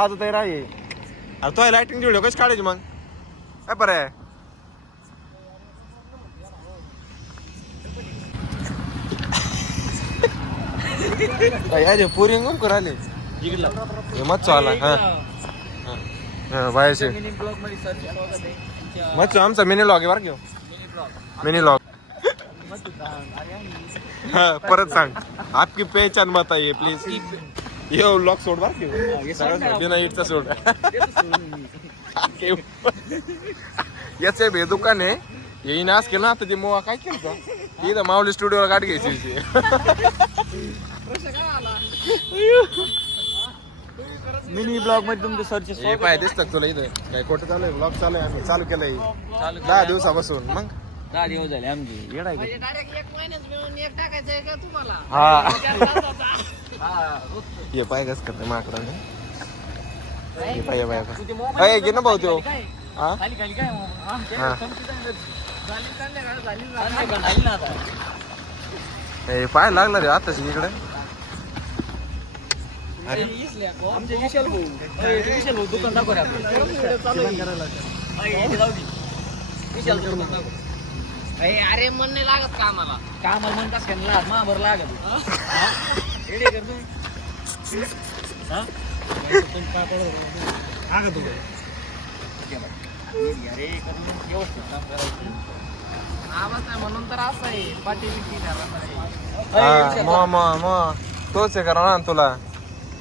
आता तयार आहे. अरे तो लाइटिंग व्हिडिओ कशी काढायची मग काय पर्याय पुरी कराले मच आला हा बायचे मच आमचा मिनी लॉग आहे बरं घेऊ मिनी लॉग हा परत सांग आपकी पहचान बताइए प्लीज ये लॉग सोड बर घेऊ बिना इटचा सोड याचे भे दुकान आहे येई नाच केलं ना तर ते मोवा काय केलं का इथं माऊली स्टुडिओला गाडी घ्यायची मिनी ब्लॉग मध्ये तुमचं सर्च हे पाय दिसतात तुला इथं काय खोटं चालू आहे ब्लॉग चालू आहे आम्ही चालू केलंय 10 दिवसापासून मग 10 दिवस झाले आमची येडा म्हणजे डायरेक्ट 1 महिन्यात मिळून एक टाकायचंय का तुम्हाला हा हा ये पाय कस करते माकडाने हे पाय पाय पाय घे ना भाऊ त्यो हा खाली खाली काय हा झाली ना आता हे पाय लागला रे आताच इकडे अरे आमचे विशाल भाऊ दुकान दाखव रे आपलं विशाल दुकान दाखव अरे मन नाही लागत का आम्हाला कामाला मन कस काय लागत मा बरं लागत एडी कर तू हा आगत तू अरे करून व्यवस्थित काम करायचं आवाज आहे म्हणून तर असं आहे पाठी बिटी तोच आहे करा ना तुला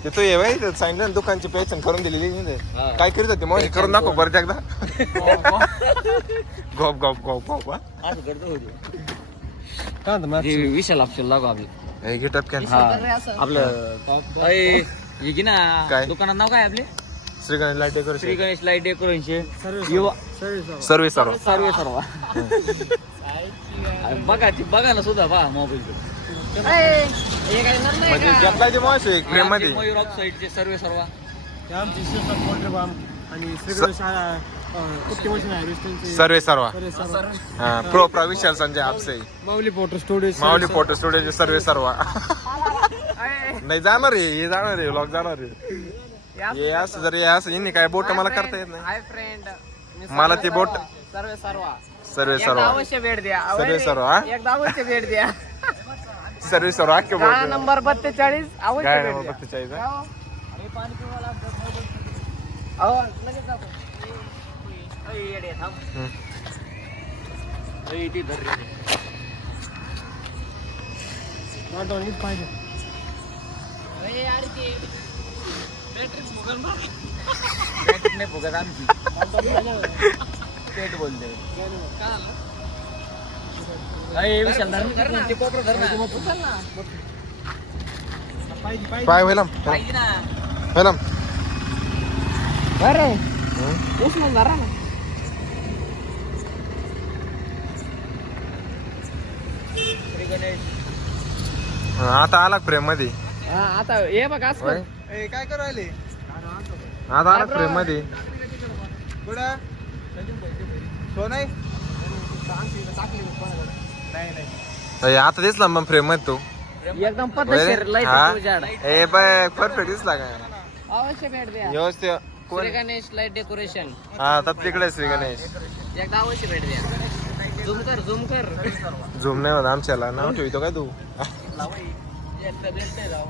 ते तू ये बाई सांगितलं ना दुकानची पेचन करून दिलेली काय करीत होते मग करून दाखव परत एकदा गॉप गॉप गॉप गॉप असं करतो होते काय विशाल आपल्याला लागू आपलं हे गेटअप कॅन आपलं हे की ना काय? दुकानात नाव काय आपले Shri Ganesh light Shri decoration Ganesh light decoration युवा सर्विस सर्व सर्व सर्व बघा ना सुद्धा पहा मोबाईल म्हणजे घेतलाय ते मॉस एक फ्रेम मध्ये मयूर ऑफ साईडचे सर्व सर्व आमची शेतात वॉटर बाम आणि श्रीगणेश कुट्टी मशीन आहे सर्वे सर्व हा प्रो विशाल संजय आपसे माऊली फोटो स्टुडिओ माऊली फोटो स्टुडिओचे सर्वे सर्व नाही जाणार आहे हे जाणार आहे व्लॉग जाणार आहे हे असं जर हे असं यांनी काय बोट मला करता येत नाही हाय फ्रेंड मला ती बोट सर्व सर्व सर्वे एकदा सर्व अवश्य भेट द्या सर्वे सर्व हा एकदा अवश्य भेट द्या सर्वे सर्व अख्खे गाळा बोट नंबर 42 अवश्य काय भेट नंबर द्या 45 हा? अहो लगेच जातो हम्म. पाहिजे नाही फुगत आमची पेट बोलते विशाल धर ते कोपरा धर ना पाय वेलम पाहिजे ना वेलम अरे उचलून धरा ना श्री गणेश आता आला फ्रेम मध्ये हा आता हे बघ असं होय? काय करू राहिले आता आला फ्रेम मध्ये कुठं तो नाही आता दिसला मग फ्रेम मध्ये तू एकदम पद्धतशीर लाईट हा? तुझ्याड ए बाय परफेक्ट दिसला काय अवश्य भेट द्या व्यवस्थित कोण श्री गणेश लाईट डेकोरेशन हा तर तिकडे श्री गणेश एकदा अवश्य भेट द्या झूम कर झूम नाही होत आमच्याला नाव ठेवतो काय तू एकदा भेटते जाऊ